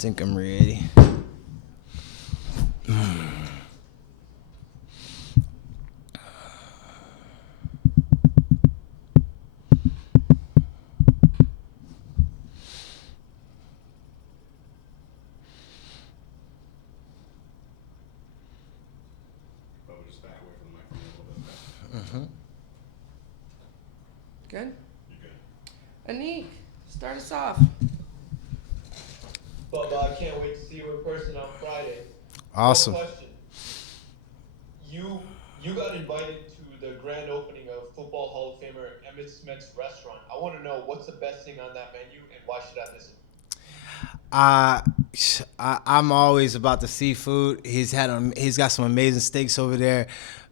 think I'm ready. Just back away from the microphone a little bit. Good? You're good. Anik, start us off. Bubba, I can't wait to see you in person on Friday. Awesome. One question. You got invited to the grand opening of Football Hall of Famer Emmitt Smith's restaurant. I want to know what's the best thing on that menu and why should I miss it? I'm always about the seafood. He's got some amazing steaks over there,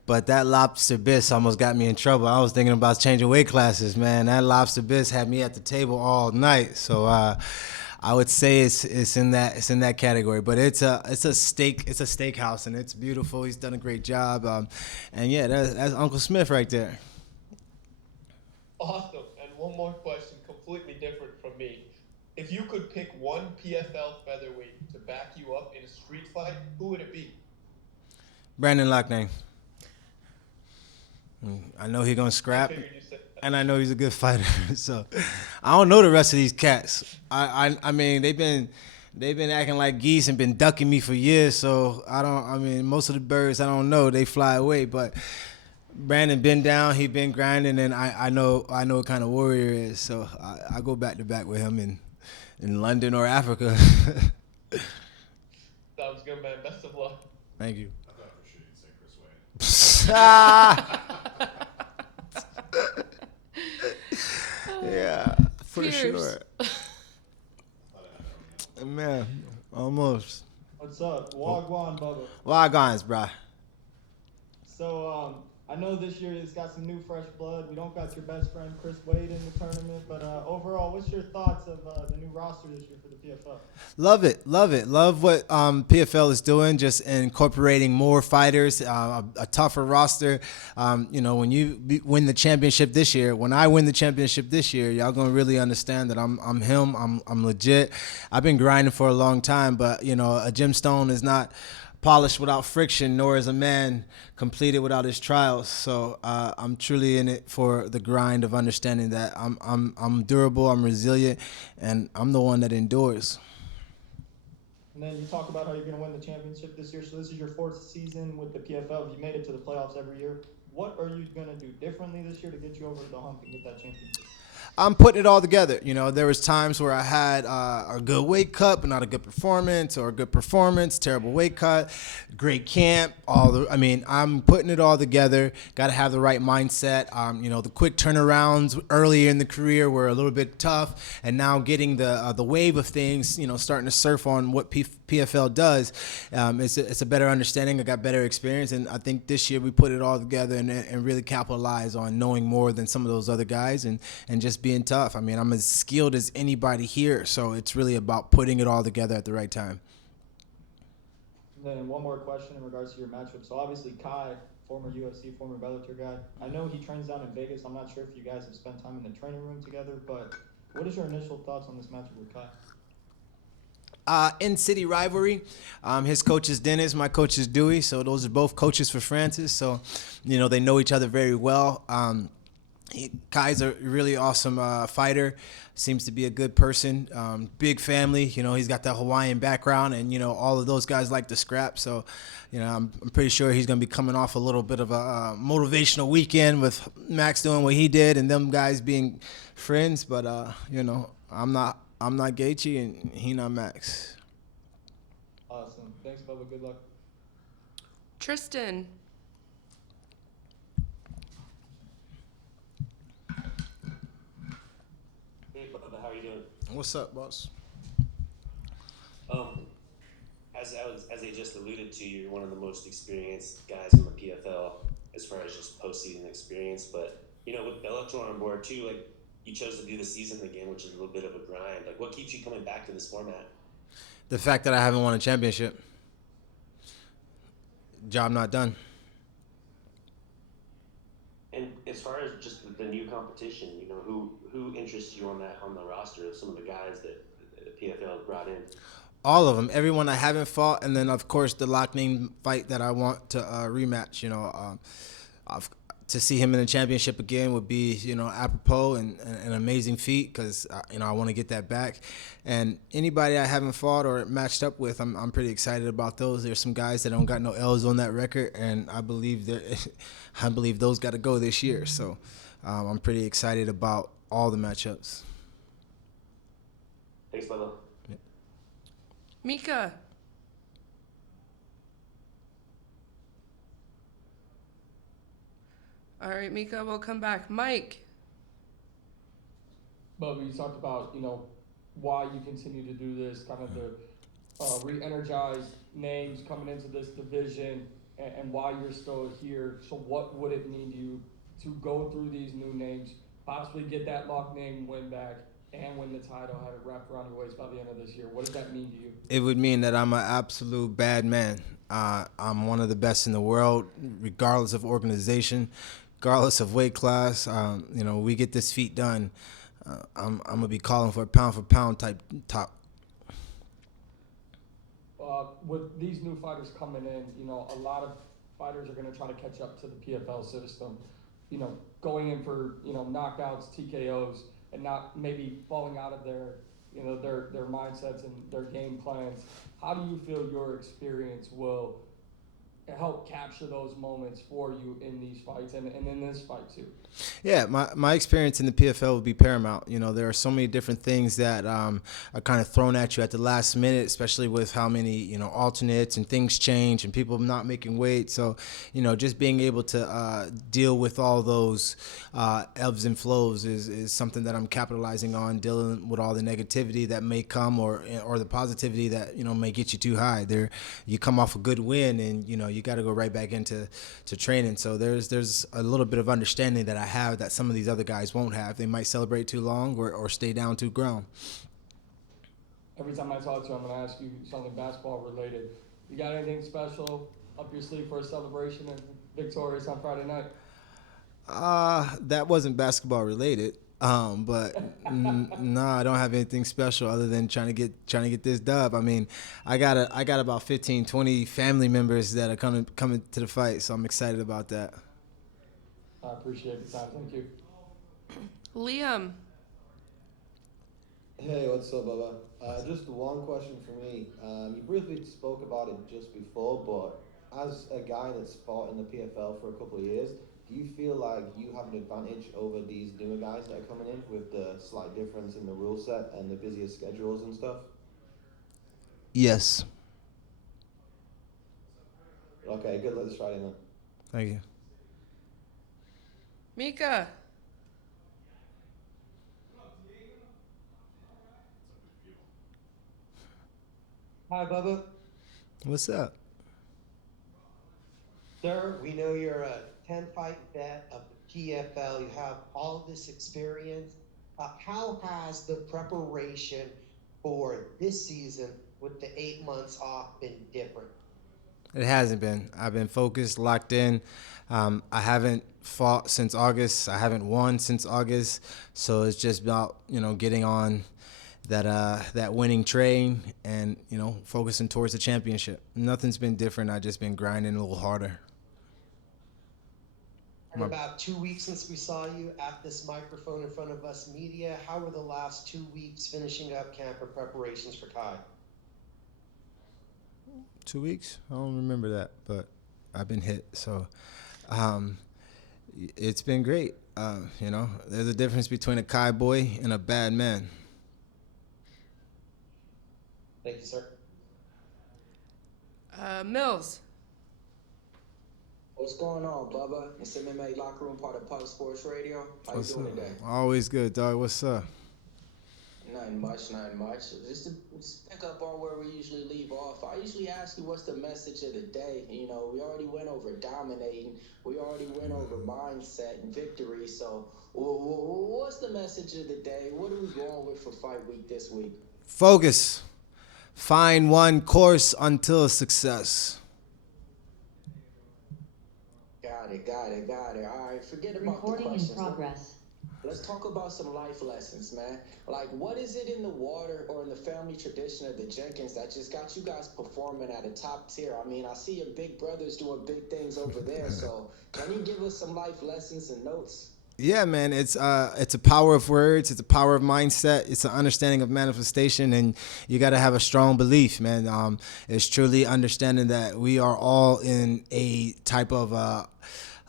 but that lobster bisque almost got me in trouble. I was thinking about changing weight classes, man. That lobster bisque had me at the table all night. So I would say it's in that category. But it's a steakhouse and it's beautiful. He's done a great job. And yeah, that's Uncle Smith right there. Awesome. And one more question, completely different from me. If you could pick one PFL featherweight to back you up in a street fight, who would it be? Brendan Loughnane. I know he's gonna scrap, and I know he's a good fighter. So I don't know the rest of these cats. I mean they've been acting like geese and been ducking me for years. So most of the birds I don't know, they fly away. But Brandon been down, he been grinding, and I know what kind of warrior he is. So I go back to back with him in London or Africa. Sounds good, man. Best of luck. Thank you. I thought for sure you'd say Chris Wade. Yeah, for Cheers. sure. Man, almost. What's up? Wagwan, Bubba. Wagons, bruh. So, I know this year it's got some new fresh blood. We don't got your best friend Chris Wade in the tournament, but overall, what's your thoughts of the new roster this year for the PFL? Love it. Love what PFL is doing, just incorporating more fighters, a tougher roster. When you win the championship this year, when I win the championship this year, y'all gonna really understand that I'm him. I'm legit. I've been grinding for a long time, but a gemstone is not polished without friction, nor is a man completed without his trials. So I'm truly in it for the grind of understanding that I'm durable, I'm resilient, and I'm the one that endures. And then you talk about how you're going to win the championship this year. So this is your fourth season with the PFL. You made it to the playoffs every year. What are you going to do differently this year to get you over the hump and get that championship? I'm putting it all together. There was times where I had a good weight cut, but not a good performance, or a good performance, terrible weight cut, great camp. I'm putting it all together. Got to have the right mindset. The quick turnarounds earlier in the career were a little bit tough, and now getting the wave of things, starting to surf on what PFL does. It's a better understanding. I got better experience, and I think this year we put it all together and really capitalize on knowing more than some of those other guys and just being tough. I'm as skilled as anybody here, so it's really about putting it all together at the right time. And then one more question in regards to your matchup. So obviously Kai, former UFC, former Bellator guy, I know he trains down in Vegas. I'm not sure if you guys have spent time in the training room together, but what is your initial thoughts on this matchup with Kai? In-city rivalry. His coach is Dennis, my coach is Dewey, so those are both coaches for Francis. So, they know each other very well. Kai's a really awesome fighter. Seems to be a good person. Big family. He's got that Hawaiian background, and all of those guys like to scrap. So, I'm pretty sure he's going to be coming off a little bit of a motivational weekend with Max doing what he did and them guys being friends. But I'm not Gaethje and he not Max. Awesome. Thanks, Bubba. Good luck. Tristan. Hey, Bubba, how are you doing? What's up, boss? As I just alluded to, you're one of the most experienced guys in the PFL as far as just postseason experience. But with Bellator on board too, you chose to do the season again, which is a little bit of a grind. What keeps you coming back to this format? The fact that I haven't won a championship. Job not done. And as far as just the new competition, who interests you on the roster of some of the guys that the PFL brought in? All of them, everyone I haven't fought, and then of course the Loughnane fight that I want to rematch. To see him in the championship again would be, apropos and an amazing feat because I want to get that back. And anybody I haven't fought or matched up with, I'm pretty excited about those. There's some guys that don't got no L's on that record, and I believe I believe those got to go this year. So I'm pretty excited about all the matchups. Thanks, Bubba. Mika. All right, Mika, we'll come back. Mike. But you talked about, why you continue to do this, kind of the re-energized names coming into this division and why you're still here. So what would it mean to you to go through these new names, possibly get that Loughnane win back, and win the title, have it wrapped around your waist by the end of this year? What does that mean to you? It would mean that I'm an absolute bad man. I'm one of the best in the world, regardless of organization, regardless of weight class. We get this feat done. I'm going to be calling for pound type top. With these new fighters coming in, a lot of fighters are going to try to catch up to the PFL system, going in for, knockouts, TKOs, and not maybe falling out of their mindsets and their game plans. How do you feel your experience will help capture those moments for you in these fights and in this fight too? Yeah, my experience in the PFL would be paramount. There are so many different things that are kind of thrown at you at the last minute, especially with how many, alternates and things change and people not making weight. So, just being able to deal with all those ebbs and flows is something that I'm capitalizing on, dealing with all the negativity that may come or the positivity that, may get you too high. You come off a good win and, you got to go right back into training. So there's a little bit of understanding that I have that some of these other guys won't have. They might celebrate too long or stay down too ground. Every time I talk to you, I'm going to ask you something basketball related. You got anything special up your sleeve for a celebration and victorious on Friday night? That wasn't basketball related. But no, I don't have anything special other than trying to get this dub. I mean, I got about 15, 20 family members that are coming to the fight, so I'm excited about that. I appreciate the time. Thank you. Liam. Hey, what's up, Bubba? Just one question for me. You briefly spoke about it just before, but as a guy that's fought in the PFL for a couple of years, do you feel like you have an advantage over these newer guys that are coming in with the slight difference in the rule set and the busier schedules and stuff? Yes. Okay, good luck this Friday, man. Thank you. Mika. Hi, Bubba. What's up? Sir, we know you're a 10-fight vet of the PFL. You have all this experience. How has the preparation for this season with the 8 months off been different? It hasn't been. I've been focused, locked in. I haven't fought since August. I haven't won since August. So it's just about, getting on that winning train and, focusing towards the championship. Nothing's been different. I've just been grinding a little harder. And about 2 weeks since we saw you at this microphone in front of us media, how were the last 2 weeks finishing up camp or preparations for Kai? 2 weeks? I don't remember that, but I've been hit. So it's been great. There's a difference between a Kai boy and a bad man. Thank you, sir. Mills. What's going on, Bubba? It's MMA Locker Room, part of Pub Sports Radio. How you doing today? Always good, dog. What's up? Nothing much. Just to pick up on where we usually leave off, I usually ask you what's the message of the day. We already went over dominating. We already went over mindset and victory. So what's the message of the day? What are we going with for fight week this week? Focus. Find one course until success. Got it. All right, forget about Recording the questions. in progress. Let's talk about some life lessons, man. Like, what is it in the water or in the family tradition of the Jenkins that just got you guys performing at a top tier? I mean, I see your big brothers doing big things over there. So, can you give us some life lessons and notes? Yeah, man, it's a power of words, it's a power of mindset, it's an understanding of manifestation, and you got to have a strong belief, man. It's truly understanding that we are all in a type of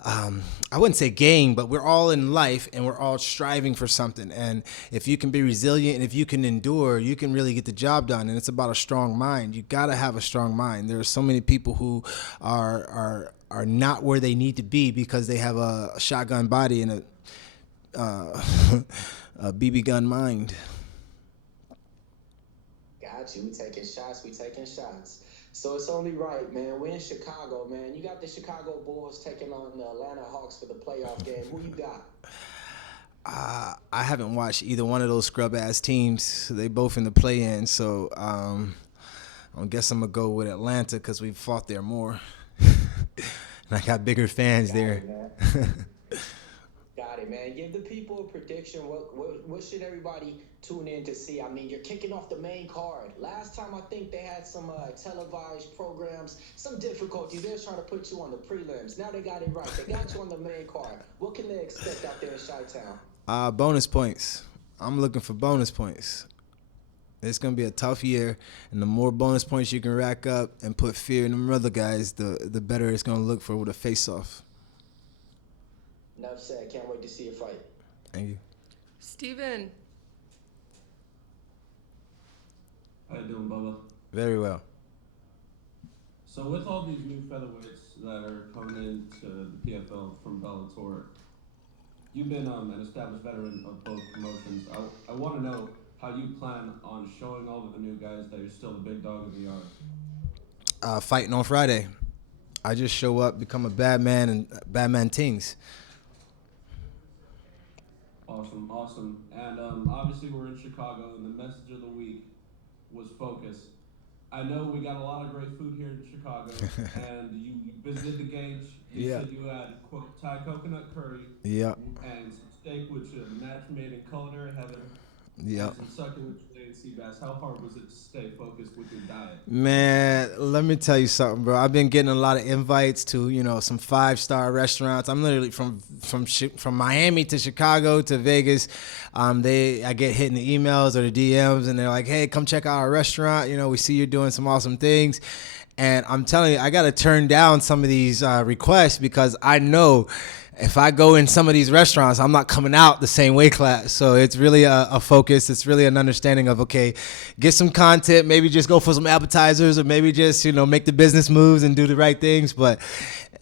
I wouldn't say game, but we're all in life and we're all striving for something. And if you can be resilient and if you can endure, you can really get the job done. And it's about a strong mind. You got to have a strong mind. There are so many people who are not where they need to be because they have a shotgun body and a BB gun mind. Got you. We taking shots. We taking shots. So it's only right, man. We're in Chicago, man. You got the Chicago Bulls taking on the Atlanta Hawks for the playoff game. Who you got? I haven't watched either one of those scrub ass teams. They both in the play-in, so I guess I'm gonna go with Atlanta because we fought there more, and I got bigger fans there. Got it, man. Give the people a prediction. What should everybody tune in to see? I mean, you're kicking off the main card. Last time, I think they had some televised programs, some difficulty. They're trying to put you on the prelims. Now they got it right. They got you on the main card. What can they expect out there in Chi-Town? Bonus points. I'm looking for bonus points. It's going to be a tough year, and the more bonus points you can rack up and put fear in them other guys, the better it's going to look for with a face-off. Enough said. Can't wait to see a fight. Thank you. Steven. How you doing, Bubba? Very well. So with all these new featherweights that are coming into the PFL from Bellator, you've been an established veteran of both promotions. I want to know how you plan on showing all of the new guys that you're still the big dog in the yard. Fighting on Friday. I just show up, become a bad man, and bad man things. Awesome. And obviously we're in Chicago, and the message of the week was focus. I know we got a lot of great food here in Chicago, and you visited the Gage. You said you had Thai coconut curry. Yeah. And some steak, which a match made in culinary heaven. Yeah. And some succulent Chilean sea bass. How hard was it to stay focused with your diet? Man, let me tell you something, bro. I've been getting a lot of invites to, some 5-star restaurants. I'm literally from Miami to Chicago to Vegas. I get hit in the emails or the DMs, and they're like, "Hey, come check out our restaurant. We see you're doing some awesome things." And I'm telling you, I got to turn down some of these requests because I know if I go in some of these restaurants, I'm not coming out the same weight class. So it's really a focus. It's really an understanding of, okay, get some content, maybe just go for some appetizers or maybe just, make the business moves and do the right things. But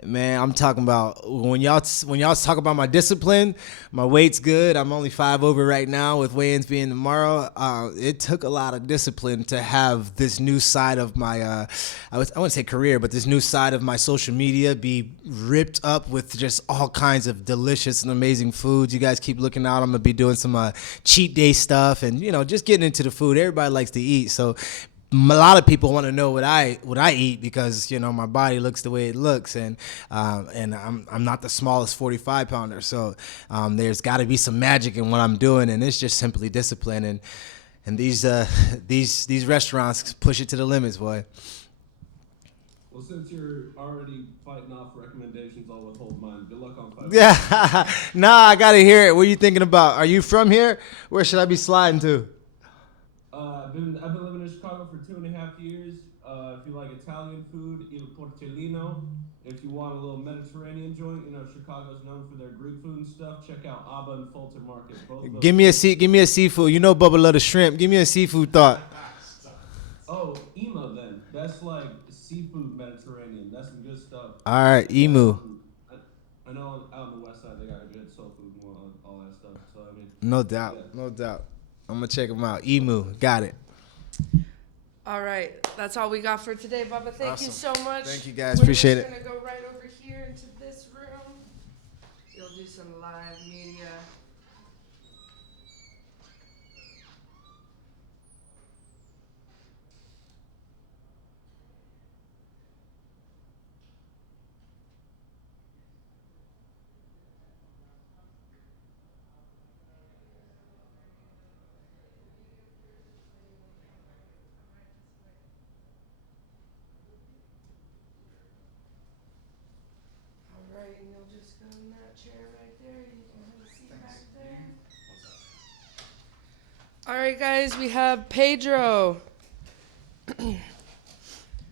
man, I'm talking about when y'all talk about my discipline, my weight's good. I'm only 5 over right now with weigh-ins being tomorrow. It took a lot of discipline to have this new side of my, I wouldn't say career, but this new side of my social media be ripped up with just all kinds of delicious and amazing foods. You guys keep looking out. I'm gonna be doing some cheat day stuff and just getting into the food. Everybody likes to eat, so a lot of people want to know what I eat because my body looks the way it looks, and I'm not the smallest 45-pounder, so there's got to be some magic in what I'm doing, and it's just simply discipline, and these restaurants push it to the limits, boy. Well, since you're already fighting off recommendations, I'll withhold mine. Good luck on fighting. Yeah, nah, I gotta hear it. What are you thinking about? Are you from here? Where should I be sliding to? I've been living in Chicago for 2.5 years. If you like Italian food, Il Porcellino. If you want a little Mediterranean joint, Chicago's known for their Greek food and stuff. Check out Abba and Fulton Market. Give me a seafood. Bubba love the shrimp. Give me a seafood thought. Oh, Ema then. That's like seafood Mediterranean. That's some good stuff. All right, Emu. I know out on the west side they got good soul food and all that stuff. So I mean, No doubt. I'm gonna check them out. Emu, got it. All right, that's all we got for today, Bubba. Thank you so much. Thank you, guys. Appreciate it. We're gonna go right over here into this room. You'll do some live media. and you'll just go in that chair right there. You can have a seat back there. All right, guys, we have Pedro.